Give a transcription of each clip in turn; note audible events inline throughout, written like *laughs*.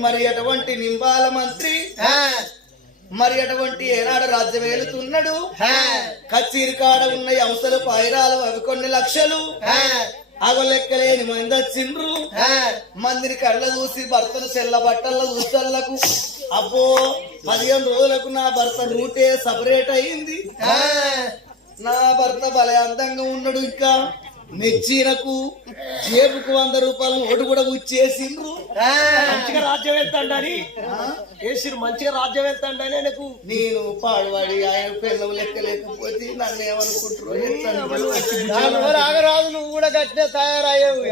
మరి అటువంటి నింబాల మంత్రి మరి అటువంటి ఏనాడు రాజ్యం ఏలుతున్నాడు కచ్చీరి కాడ ఉన్న ఈ అంశాలు పైరాలు అవి కొన్ని లక్షలు అగలెక్కలేని మంది వచ్చిండ్రు మందిని కళ్ళ చూసి భర్తను చెల్ల బట్టల్లో చూస్తలకు అబ్బో పదిహేను రోజులకు నా భర్త రూటే సపరేట్ అయింది నా భర్త భలే అందంగా ఉన్నాడు ఇంకా. మెచ్చీనకు జేబుకు వంద రూపాయలు నోటు కూడా ఉచ్చేసిండ్రు మంచిగా రాజ్యం వెళ్తాడని. కేసీఆర్ మంచిగా రాజ్యం వెళ్తాడని నాకు నేను పాడువాడి ఆయన పిల్లలు లెక్క లేకపోతే నన్ను ఏమనుకుంటారు దానివల్ల నువ్వు కూడా గట్టినే తయారయ్యావు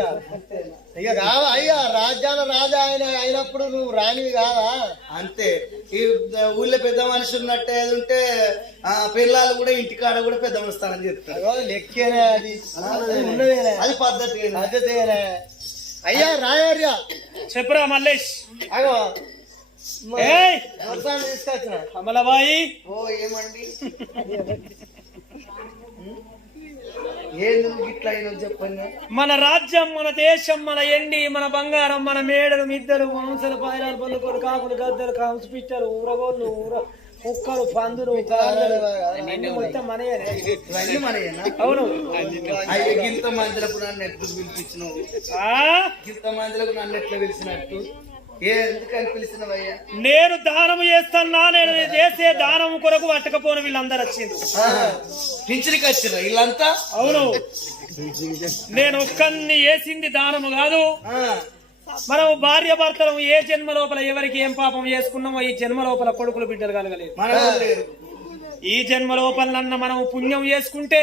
ఇక కావా అయ్యా రాజ్యాల రాజా ఆయన అయినప్పుడు నువ్వు రానివి కాదా? అంతే. ఈ ఊళ్ళో పెద్ద మనిషి ఉన్నట్టే ఉంటే ఆ పిల్లలు కూడా ఇంటికాడ కూడా పెద్ద మనిస్తానని చెప్తారు. అగో లెక్కేనే అది. అది పద్ధతి పద్ధతేనే అయ్యా రాయర్యా. చెప్పురా మల్లేష్? అగో. తీసుకొచ్చిన. కమలబాయి? ఓ ఏమండి? ఏంది నువ్వు ఇట్లా అయినా చెప్పండి మన రాజ్యం మన దేశం మన ఎండి మన బంగారం మన మేడలు మిద్దరు మాంసలు పాయరాలు పళ్ళు కాకులు గద్దలు కాంసు పిట్టలు ఊరగోళ్ళు ఊర కుక్కలు పందులు కాళ్ళు మొత్తం మనయే ఇవన్నీ మనయేనా? అవును. అయ్యో గింత మందిలకు నన్ను ఎట్లు పిలిపించినావు? గింత మందిలకు నన్ను ఎట్లా పిలిచినట్టు? నేను దానము చేస్తున్నా నేను చేసే దానము కొరకు పట్టకపోను వీళ్ళందరూ వచ్చిండ్రు. పింఛనికి వచ్చిన వీళ్ళంతా? అవును. నేను ఒక్కన్ని వేసింది దానము కాదు. మనం భార్య భర్తలు ఏ జన్మ లోపల ఎవరికి ఏం పాపం చేసుకున్నామో ఈ జన్మ లోపల కొడుకులు బిడ్డలు కలగలేదు. ఈ జన్మ లోపల నన్న మనం పుణ్యం చేసుకుంటే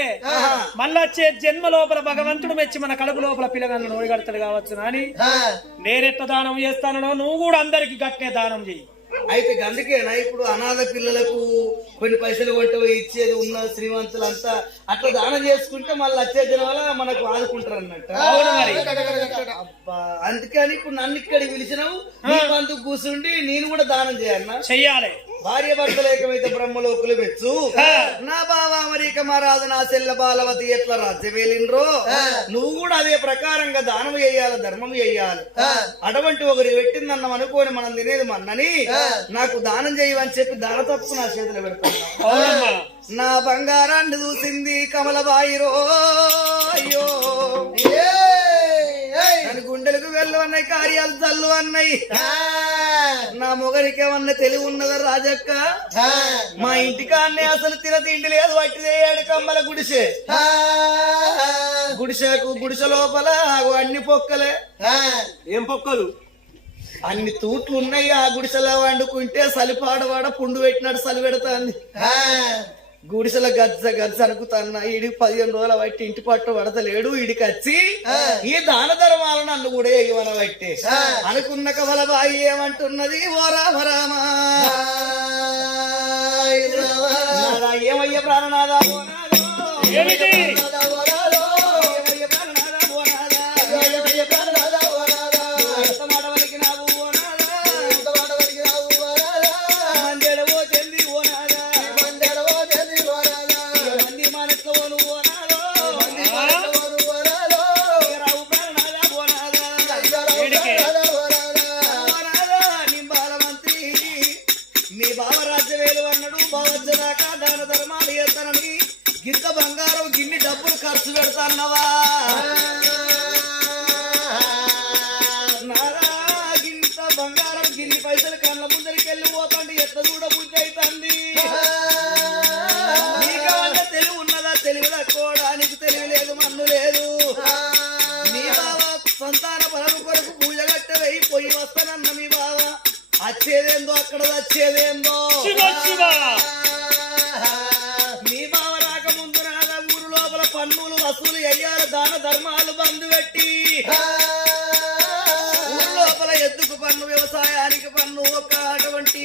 మళ్ళా వచ్చే జన్మ లోపల భగవంతుడు మెచ్చి మన కడుపు లోపల పిల్లగాళ్ళను నోయగడతాడు కావచ్చు అని నేనెట్ట దానం చేస్తానో నువ్వు కూడా అందరికి గట్టే దానం చెయ్యి. అయితే అందుకేనా ఇప్పుడు అనాథ పిల్లలకు కొన్ని పైసలు కొంటే ఇచ్చేది ఉన్న శ్రీమంతులంతా అట్లా దానం చేసుకుంటే మళ్ళీ వచ్చే వల్ల మనకు ఆదుకుంటారు అన్నట్టు అబ్బా అందుకని ఇప్పుడు నన్ను ఇక్కడ పిలిచినావు నీ బంధు కూర్చుండి నేను కూడా దానం చేయన్నా చెయ్యాలి. భార్య భర్తలు ఏకమైతే బ్రహ్మలోకులు మెచ్చు నా బావ అమరిక మహారాజు నా చెల్ల బాలవతి ఎట్లా రాజ్య వేలిండ్రో నువ్వు కూడా అదే ప్రకారంగా దానం చేయాలి ధర్మం చేయాలి. అటువంటి ఒకరి పెట్టిందన్నం అనుకోని మనం తినేది మన్నని నాకు దానం చేయమని చెప్పి దాన తప్పు నా చేతిలో పెడుతున్నా నా బంగారాన్ని చూసింది కమలబాయిరో అయ్యో. దాని గుండెలకు వెళ్ళు అన్నాయి కార్యాలు చల్లు అన్నాయి నా మొగరికి ఏమన్నా తెలివి ఉన్నదా రాజక్క? మా ఇంటికాన్నే అసలు తిన తిండి లేదు వట్టి ఏడు కమ్మల గుడిసె. గుడిసెకు గుడిసె లోపల అన్ని పొక్కలే. ఏం పొక్కలు? అన్ని తూట్లు ఉన్నాయి ఆ గుడిసెలో వండుకుంటే సలిపాడవాడ పుండు పెట్టినట్టు సలి పెడతాంది. గుడిసెల గజ్జ గజ్జ అనుకుతాన్న ఈడికి పదిహేను రోజుల బట్టి ఇంటి పట్టు పడతలేడు ఈడికి వచ్చి ఈ దాన ధర్మాలు నన్ను కూడా ఇవ్వన బట్టి. అనుకున్న కమల బాయి ఏమంటున్నది? ఓ రామ రామా ఏమయ్య నాదో. ఏమిటి ఖర్చు పెడతాన్నవా బంగారం గిన్ని పైసలు కళ్ళ ముందరికి వెళ్ళి పోతాండి ఎట్లా చూడ బుద్ధి అవుతుంది నీకేమన్నా తెలివి ఉన్నదా? తెలివి తక్కువడానికి తెలివి లేదు మన్ను లేదు. మీ బావ సంతాన బలం కొరకు పూజ కట్టె పోయి వస్తానన్న మీ బావ. అచ్చేదేందో అక్కడ వచ్చేదేందో. వసూలు అయ్యారు దాన ధర్మాలు బంధు పెట్టి. లోపల ఎద్దుకు పన్ను వ్యవసాయానికి పన్ను ఒక అటువంటి.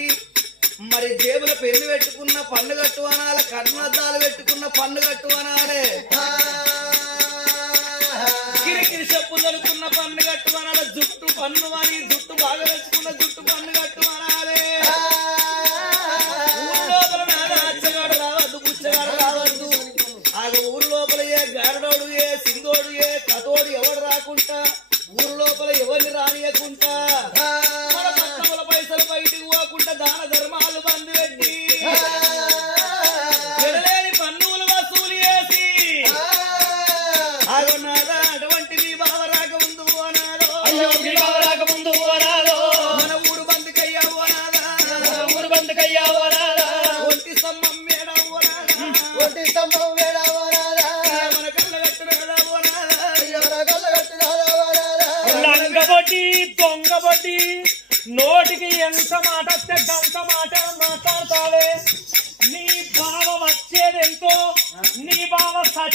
మరి జేబుల పెళ్ళి పెట్టుకున్న పన్ను కట్టు అనాలి కర్ణద్దాలు పెట్టుకున్న పన్ను కట్టు అనాలి. కిరికిరి చెప్పు దొరుకున్న పన్ను కట్టు అనాలి జుట్టు పన్ను అని జుట్టు బాగా తెచ్చుకున్న జుట్టు పన్ను కట్టు అనాలి.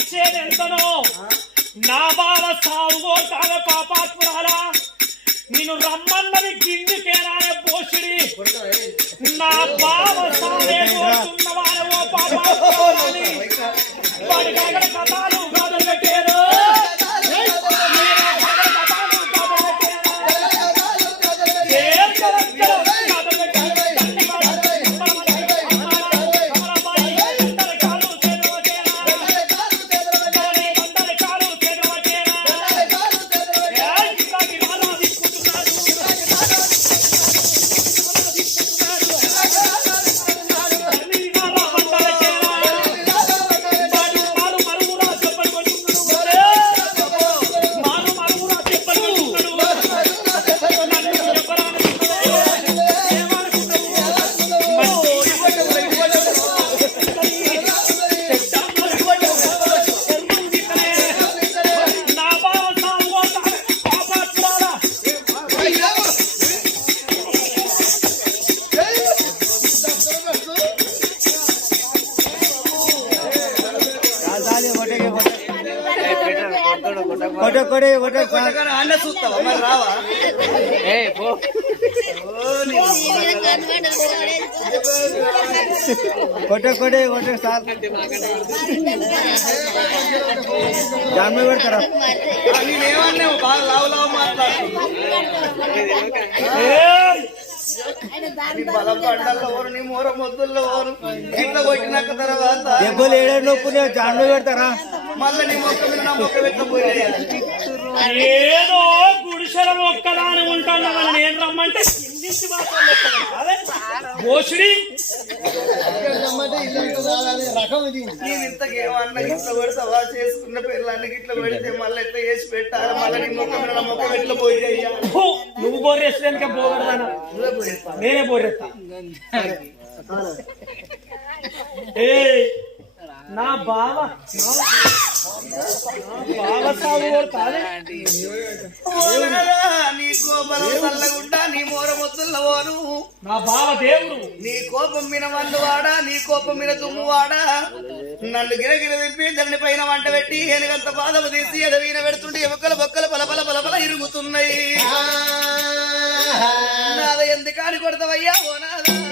బావ నా బావ సాగుకోతావే పాపాత్మురాలా. నేను రమ్మన్నది గిందుకేనానే పోషుడి నా బావ సాగే కోరుతున్నవాడే ఓ పాపాత్మురాలని వాడి కథాలు ఫోటో కొడి ఫోటో సార్. జాన్మే పెడతారా? నేనేమన్నావు బాగా లావు లావు మాట్లాడుతున్నావు దెబ్బలు ఏడాడు నొప్పు జాన్మే పెడతారా ఏదో గుడిసెల ఒక్కదాని ఉంటాను నేను రమ్మంటే భోషుడి? ఇంతకేమన్నా ఇట్లా చేసుకున్న పిల్లలకి ఇట్లా పెడితే మళ్ళీ ఎట్లా చేసి పెట్టాలి? మళ్ళీ నీ మొక్క ఎట్లా నువ్వు బోరేస్తానికే పోగడదానా నేనే బోరెత్తా ఏయ్, నా బావ. నా నా కోపం చల్లగుండా మూర నా బావ దేవుడు. నీ కోపం మీద వాడా నీ కోపం మీద దుమ్ము వాడా. నన్ను గిరగిర తిప్పి దాని పైన వంట పెట్టి ఎనగంత బాధలు తీసి ఎదవీన పెడుతుంటే ఎముకల బొక్కల పలపల పలపల ఇరుగుతున్నాయి. నాద ఎందుకాని కొడతావయ్యా? ఓ నాదా.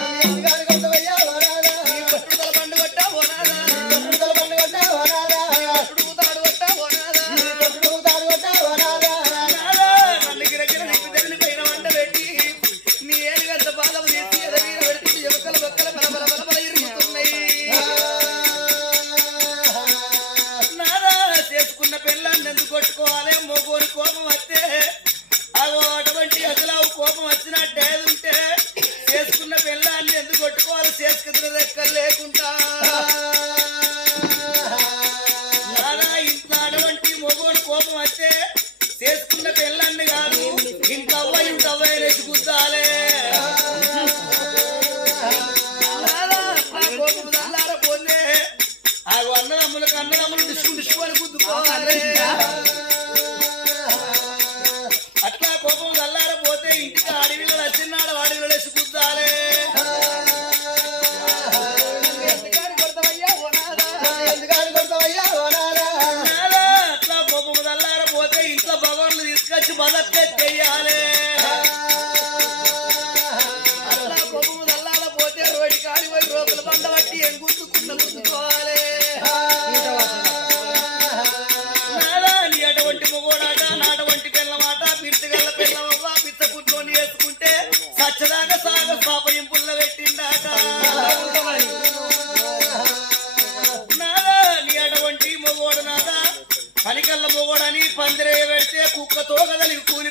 పాపయం పుల్ల పెట్టిండాట నాదా నీ అటువంటి మొగోడు నాదా? పనికల్ల మొగోడని పందిరే పెడితే కుక్క తోగదలి కూలి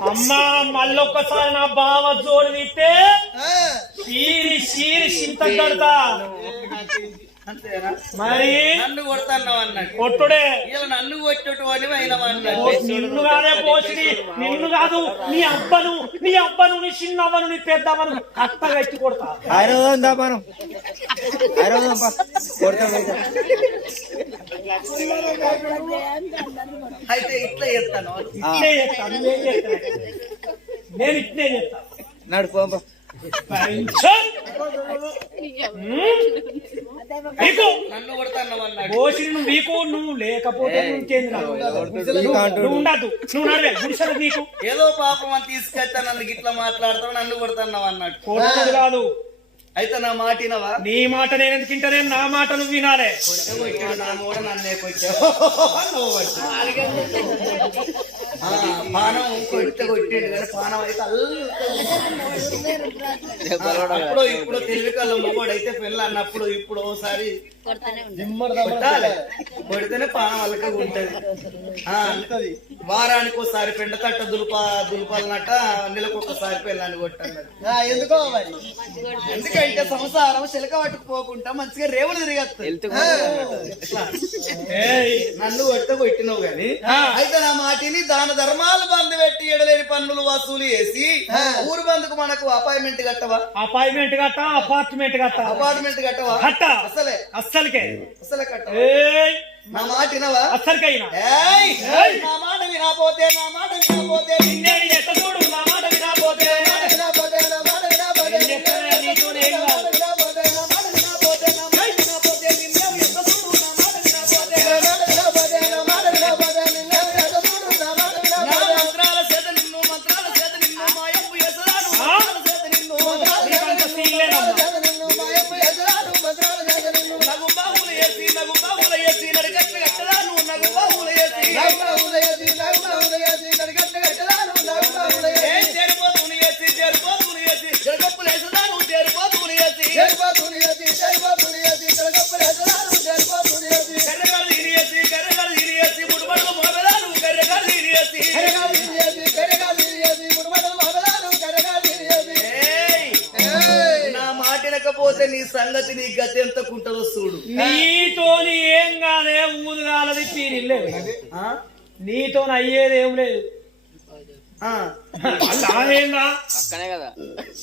అయితేనే మళ్ళా అమ్మా మళ్ళొక్కసారి నా బావ జోడు తీస్తే ఆ, చీరి చీరి చింత కడతా. అంతేనా మరి? నన్ను కొడతాన్నావు అన్నాడు కొట్టుడే. ఇలా నన్ను కొట్టేటు అని అయిన అన్నాడు ఓ, నిన్ను కాదే పోసిడి నిన్ను కాదు నీ అబ్బను నీ అబ్బను నీ చిన్నవ్వను నీ పెద్దవ్వను కట్టగా ఎత్తి కొడతా. అయితే ఇట్లా చేస్తాను. ఇట్లే నేను ఇట్లే నన్ను పోసిడి నువ్వు నీకు? నువ్వు లేకపోతే నాకు? నువ్వు నడివే గుడిసెలు నీకు. ఏదో పాపం అని తీసుకొచ్చా నన్ను గిట్లా మాట్లాడతావు నన్ను కొడతాన్నావు అన్నాడు కొట్టదు కాదు. అయితే నా మాటినవా నీ మాట నేను ఎందుకు వింటనే నా మాట నువ్వు వినాలే. పానం కొట్టే కొట్టాడు కానీ పానం అయితే అల్ల. *laughs* అప్పుడు ఇప్పుడు తెలివి కళ్ళ మొగోడు అయితే పెళ్ళి అన్నప్పుడు ఇప్పుడు కొట్టాలి కొడితేనే పానం అలకగా ఉంటది. ఆ, వారానికి ఒకసారి పెండ తట్ట దులుప దులుపాలన్నట్ట నెలకు ఒకసారి పెళ్ళాన్ని కొట్టాలి ఆ, ఎందుకో మరి? ఎందుకంటే సంసారం చిలక పట్టుకుపోకుండా మంచిగా రేవులు తిరిగేస్తుంది. నన్ను కొడితే కొట్టినావు గాని. అయితే నా మాటిని దాన ధర్మాలు బంద్ పెట్టి ఎడలేని పన్నులు వసూలు చేసి ఊరు బందుకు మనకు అపాయింట్మెంట్ కట్టవా? అపాయింట్మెంట్ కట్ట అపార్ట్మెంట్ కట్ట అపార్ట్మెంట్ కట్టవా? కట్ట. అసలే. అస్సలకే. ఏయ్. నా మాట వినవా? అస్సలకైనా! నా మాట వినపోతే నా మాట వినపోతే నిన్నేది ఎట్ట చూడు నా మాట వినపోతే, నా మాట వినపోతే, కాదు. వినపోతే, మాట వినకపోతే నీ సంగతి నీ గతి ఎంతకుంటుందో చూడు. నీతోని ఏం కాదే ఊదుగాలది తీరిల్లే ఆ? నీతో అయ్యేది ఏం లేదు. ఆ. అలా ఏందా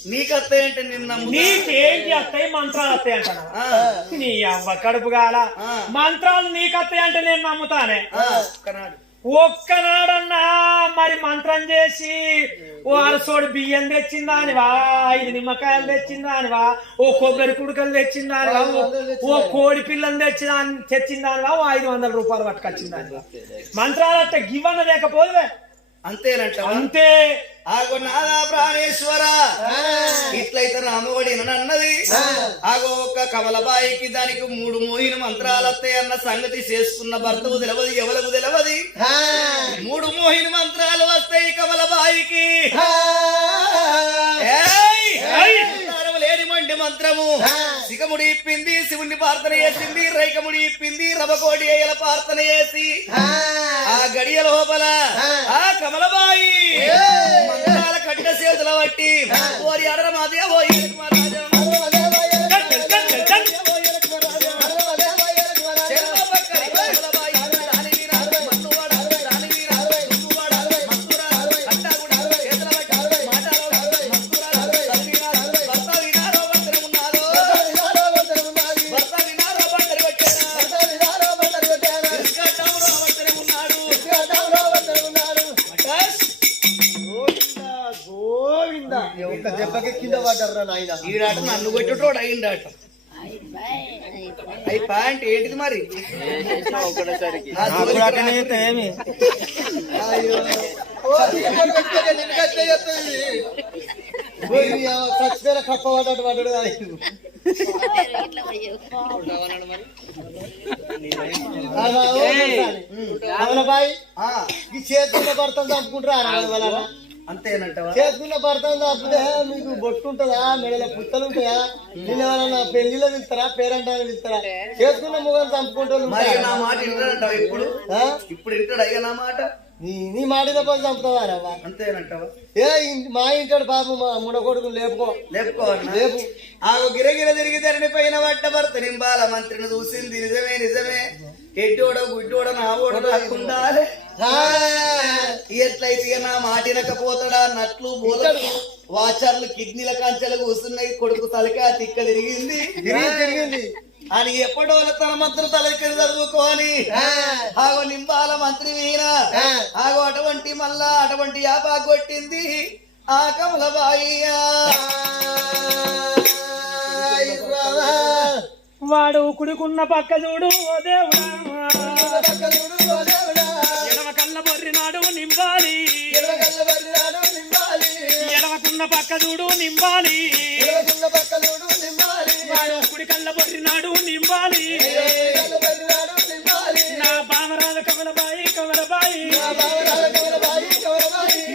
నీకత్త ఏంటి నిన్న నీకేంటి వస్తాయి మంత్రాలు వస్తాయి అంటాను? నీ అవ్వ కడుపు గాల. ఆ. మంత్రాలు నీకత్తాయి అంటే నేను నమ్ముతానే. ఒక్కనాడు ఒక్కనాడన్నా మరి మంత్రం చేసి ఓ అరసోడు బియ్యం తెచ్చిందా అనివా ఐదు నిమ్మకాయలు తెచ్చిందా అనివా ఓ కొబ్బరి కుడుకలు తెచ్చిందా అనివా ఓ- కోడి పిల్లని తెచ్చిన తెచ్చిందా అనివా ఓ ఐదు వందల రూపాయలు పట్టుకొచ్చిందా అనివా మంత్రాలు అంటే గివన్న లేకపోతే అంతేనంట అంతే. ఆగో నాదా ప్రాణేశ్వర. ఇట్లయితే రామగోడి అన్నది ఆగో ఒక కమలబాయికి దానికి మూడు మోహిన మంత్రాలు వస్తాయి అన్న సంగతి చేసుకున్న భర్తకు తెలియదు ఎవలకు తెలియదు ఆ! మూడు మోహిని మంత్రాలు వస్తాయి కమలబాయికి ఆ! ఏయ్! ఏయ్! మంత్రం లేని మండి మంత్రము. శిఖముడి ఇప్పింది శివుణ్ణి ప్రార్థన చేసింది రైకముడి ఇప్పింది రవకోడి అయ్యల ప్రార్థన చేసి. ఆ! గడియ లోపల ఆ కమలబాయి మంత్రాల కట్ట చేతుల బట్టి ఓరి అడర మాదే ఓ ఏనుగు నాయన ఈడాట నన్ను కొట్టుటోడు అయి ప్యాంట్ ఏంటిది మరి? కప్ప పడ్డాడు. అవునా బాయ్. ఈ చేతున్న భర్తను చంపుకుంటారా వలన? అంతేనంటవా? చేతున్న భర్తను చంపితే మీకు బొట్టు ఉంటుందా మెడలో పుట్టలు ఉంటాయా? నేను ఎవరన్నా పెళ్ళిలో పిలుస్తారా పేరంటాన్ని పిలుస్తారా చేసుకున్న ముఖం చంపుకుంటూ మరి నా మాట వింటాడంటావా ఇప్పుడు ఇప్పుడు వింటాడు అయ్యా నా మాట? నీ నీ మాటలో పోయి చంపుతావారా అంతేనంటావా ఏ మా ఇంటాడు పాపం మా ముడ కొడుకుని లేపుకో లేపుకోవాలి లేపు. ఆగు గిరగిర తిరిగి ధరణి పైన పడ్డ భర్త నింబాల మంత్రిని చూసింది. నిజమే నిజమే. ఎడ్డోడో గుడ్డోడో నా ఓడో ఆ, ఎట్లయితే నా మాట వినకపోతాడా? నట్లు బోలలు వాచర్లు కిడ్నీల కంచెలు కూస్తున్నాయి. కొడుకు తలకా తిక్క తిరిగింది. తిరిగి తిరిగింది. అని ఎప్పుడో తన మంత్రులు తలకి చదువుకోని ఆగో నింబాల మంత్రి వీణ ఆ. ఆగో అటువంటి మళ్ళా అటువంటి యాపా కొట్టింది ఆ రావా. వాడు కుడికున్న పక్క చూడు ఓ దేవుడా. పక్కనుడు ఓ దేవుడా, ఎడమ కళ్ళ బొర్రినాడు నింబాలి. ఎడమకల్ల బరినాడు నింపాలి, ఎడమకున్న పక్క చూడు నింబాలి. ఎడమకున్న పక్కనుడు నింపాలి, వాడు కుడి కళ్ళ బొర్రినాడు నింబాలి నింపాలి, నా బామరాజ కమలబాయి కమలబాయి.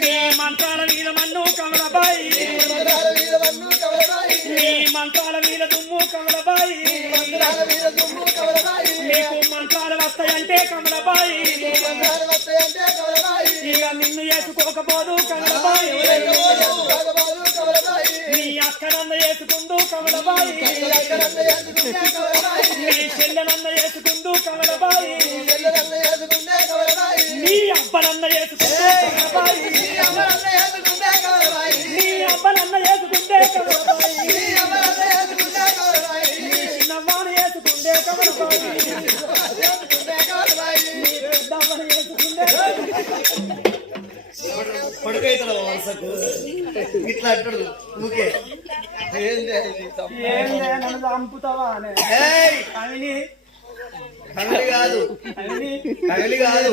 నీ మంత్రాల మీద మన్ను కమలబాయి. నీ మంత్రాల మీద దుమ్ము కమలబాయి. నీకు మంత్రాలు వస్తాయంటే కమలబాయి. ఇక నిన్ను వేసుకోకపోదు కమలబాయి. అక్కడన్న వేసుకుందు కమలబాయి నీ చెల్లెనన్న వేసుకుందు కమలబాయి నీ అబ్బనన్న వేసుకుందు కమలబాయి నీ అబ్బనన్న వేసుకుంటే కమలబాయి నీ చిన్నవ్వను వేసుకుంటే కమలబాయి. నీ పెద్దవ్వను వేసుకుంటే కొడుకైతాడు వరుసకు ఇట్లా అంటాడు. ఊకే. ఏంది చంపుతావా కమిలి కాదు. అవిని కమిలి కాదు.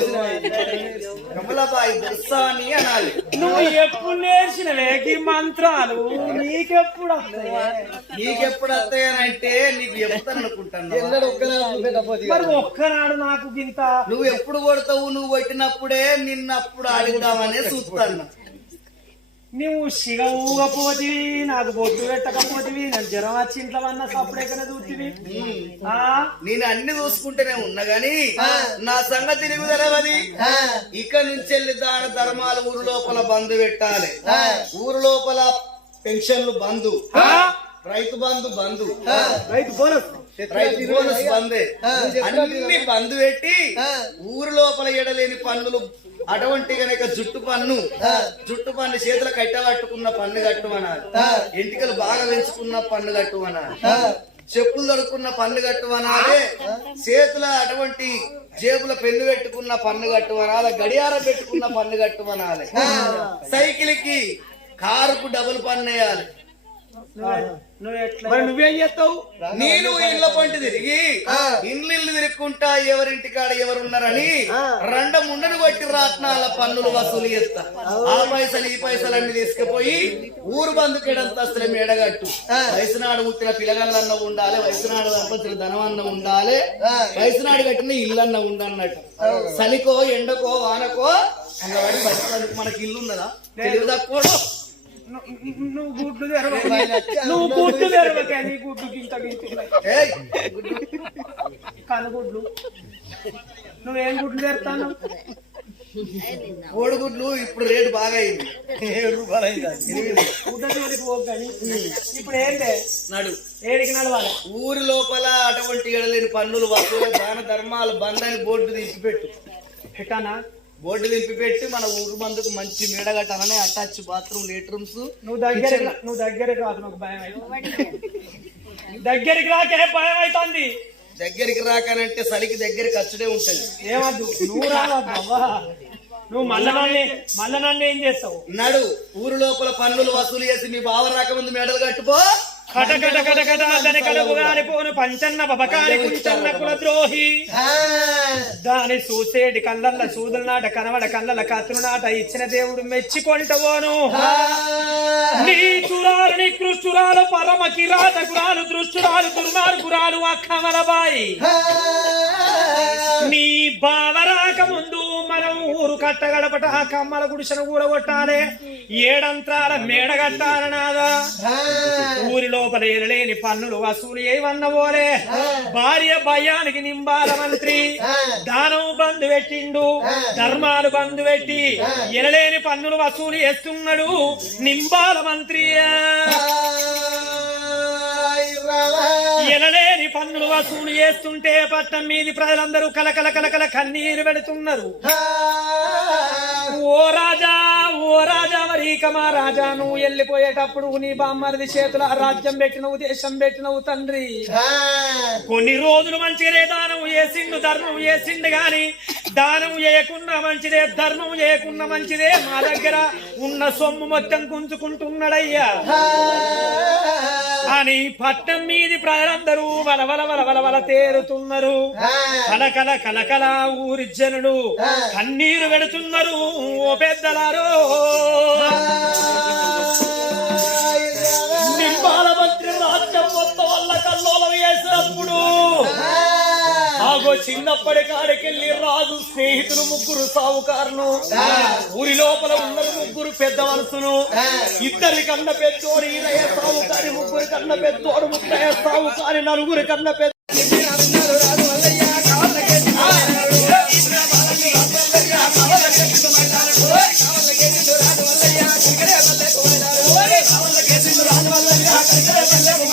కమలబాయి దొస్సాని అనాలి. నువ్వు ఎప్పుడు నేర్చినవే ఈ మంత్రాలు? నీకెప్పుడు? నీకెప్పుడు వస్తాయనంటే నీకు చెప్తాను అనుకుంటాను. ఎన్నడూ ఒక్కనాడు మరి ఒక్కనాడు నాకు గింత? నువ్వు ఎప్పుడు కొడతావు? నువ్వు కొట్టినప్పుడే నిన్నప్పుడు ఆడిద్దామనే చూస్తాను. నువ్వు సిగ ఊగపోతివి నాకు బొట్టు పెట్టకపోతివి నేను జ్వరం వచ్చి ఇంట్లో వన్న సప్పుడెక్కడ చూతివి ఆ? నేను అన్ని చూసుకుంటూనే ఉన్నా గాని నా సంగతి నీకు తెలవది? ఇక నుంచి వెళ్ళి దాని ధర్మాలు ఊరు లోపల బంధు పెట్టాలి. ఊరు లోపల పెన్షన్లు బంధు ఆ? రైతు బంధు బంధు రైతు బోనస్. రైతు బోనస్ బందే. అన్ని బంధు పెట్టి ఊరు లోపల ఎడలేని పన్నులు అటువంటి గనక జుట్టు పన్ను జుట్టు పన్ను చేతులు కట్టబట్టుకున్న పన్ను కట్టుమనాలి ఎంటికలు బాగా పెంచుకున్న పన్ను కట్టుమనాలి చెప్పులు దొరుకున్న పన్ను కట్టుమనాలి చేతుల అటువంటి జేబుల పెన్ను పెట్టుకున్న పన్ను కట్టుమనాలి గడియారం పెట్టుకున్న పన్ను కట్టుమనాలి సైకిల్కి కారుకు డబుల్ పన్ను వేయాలి. మరి నువ్వేం చేస్తావు? నేను ఇళ్ళ పంట తిరిగి ఇండ్లు ఇల్లు తిరుక్కుంటా ఎవరింటి కాడ ఎవరున్నారని రెండ ముండను కొట్టి రాట్నాల పన్నులు వసూలు చేస్తా. ఆ పైసలు ఈ పైసలు అన్ని తీసుకుపోయి ఊరు బంధుకేడంతస్తుల మేడగట్టు. వయసునాడు ముట్టిన పిల్లగల్లన్న ఉండాలి వయసునాడు దంపతుల ధనమన్న ఉండాలి వయసునాడు కట్టిన ఇల్లన్న ఉండన్నట్టు చలికో ఎండకో వానకో మనకి ఇల్లు ఉన్నదా తెలివి తక్కువ నువ్వు గుడ్లు తెరవక నువ్వు గుడ్లు తెరవక నీ గుడ్డు గింత కనుగుడ్లు నువ్వేం గుడ్లు తెరుతాను కోడిగుడ్లు ఇప్పుడు రేటు బాగా అయింది ఏడు రూపాయలు అయిందా? పోకు కానీ ఇప్పుడు ఏంటే నడు ఏడికి నడవాలి ఊరి లోపల అటువంటి ఎడలేని పన్నులు వసూలు దాన ధర్మాలు బందని బోర్డు దింపిపెట్టు ఎట్టానా బోర్డు దింపిపెట్టి మన ఊరు మందుకు మంచి మేడగట్టాలనే అటాచ్ బాత్రూమ్ లేట్రూమ్స్ నువ్వు దగ్గరికి రా- నువ్వు దగ్గరికి రాకు నాకు భయం దగ్గరికి రాకే భయం అవుతుంది దగ్గరికి రాకనంటే సలికి దగ్గరికి ఖర్చుడే ఉంటది. ఏమద్దు? నువ్వు రావద్దు నువ్వు మళ్ళా నన్ను మళ్ళా నన్ను ఏం చేస్తావు? నడు ఊరు లోపల పన్నులు వసూలు చేసి మీ బావ రాకముందు మేడలు కట్టుపో గాలిపోను పంచన్న బబకాలి కుంచన్న కుల ద్రోహి దాని చూసేటి కళ్ళల్ల సూదుల నాట కనవడ కళ్ళల కత్తులు నాట ఇచ్చిన దేవుడు మెచ్చికొంటవోను నీ చురాలు నికృష్టురాలు పరమ కిరాతకురాలు దృష్టురాలు దుర్మార్గురాలు అక్కమలబాయి నీ బావరాక ముందు మనం ఊరు కట్టగడపట ఆ కమ్మల గుడిసెను కూడగొట్టాలి ఏడంత్రాల మేడ కట్టాలనాదా ఊరి లోపల ఎనలేని పన్నులు వసూలు ఏమన్నవోలే భార్య భయానికి నింబాల మంత్రి. దానం బంధు పెట్టిండు. ధర్మాలు బంధు పెట్టి ఎనలేని పన్నులు వసూలు చేస్తున్నాడు నింబాల మంత్రి. ఎనలేని పన్నులు వసూలు చేస్తుంటే పట్టం మీది ప్రజలందరూ కలకల కలకల కన్నీరు పెడుతున్నారు. ఓ రాజా! రాజా మరి ఇక మా రాజా నువ్వు వెళ్ళిపోయేటప్పుడు నీ బామ్మరిది చేతుల రాజ్యం పెట్టినవు దేశం పెట్టినవు తండ్రి. కొన్ని రోజులు మంచిగానే దానం చేసిండు ధర్మం చేసిండు గాని దానం చేయకుండా మంచిదే ధర్మం చేయకుండా మంచిదే మా దగ్గర ఉన్న సొమ్ము మొత్తం గుంజుకుంటున్నాడయ్యా. అని పట్టం మీది ప్రజలందరూ వలవల వలవల వల తేరుతున్నారు. కలకల కలకల ఊరి జనులు కన్నీరు పెడుతున్నారు ఓ పెద్దలారో. నింబాల మంత్రి రాజ్యం మొత్తం వల్ల కల్లోలం వేసినప్పుడు ఆగో చిన్నప్పటి కాడికెళ్ళి రాజు స్నేహితులు ముగ్గురు సావుకారులు. ఊరి లోపల ఉన్నారు ముగ్గురు పెద్ద మనసును ఇద్దరి కన్న పెద్దోడు ఈరయ్య సావుకారి ముగ్గురు కన్న పెద్దోడు ముక్కయ్య సావుకారి నలుగురు కన్న పెద్ద రాజు ఎవరికి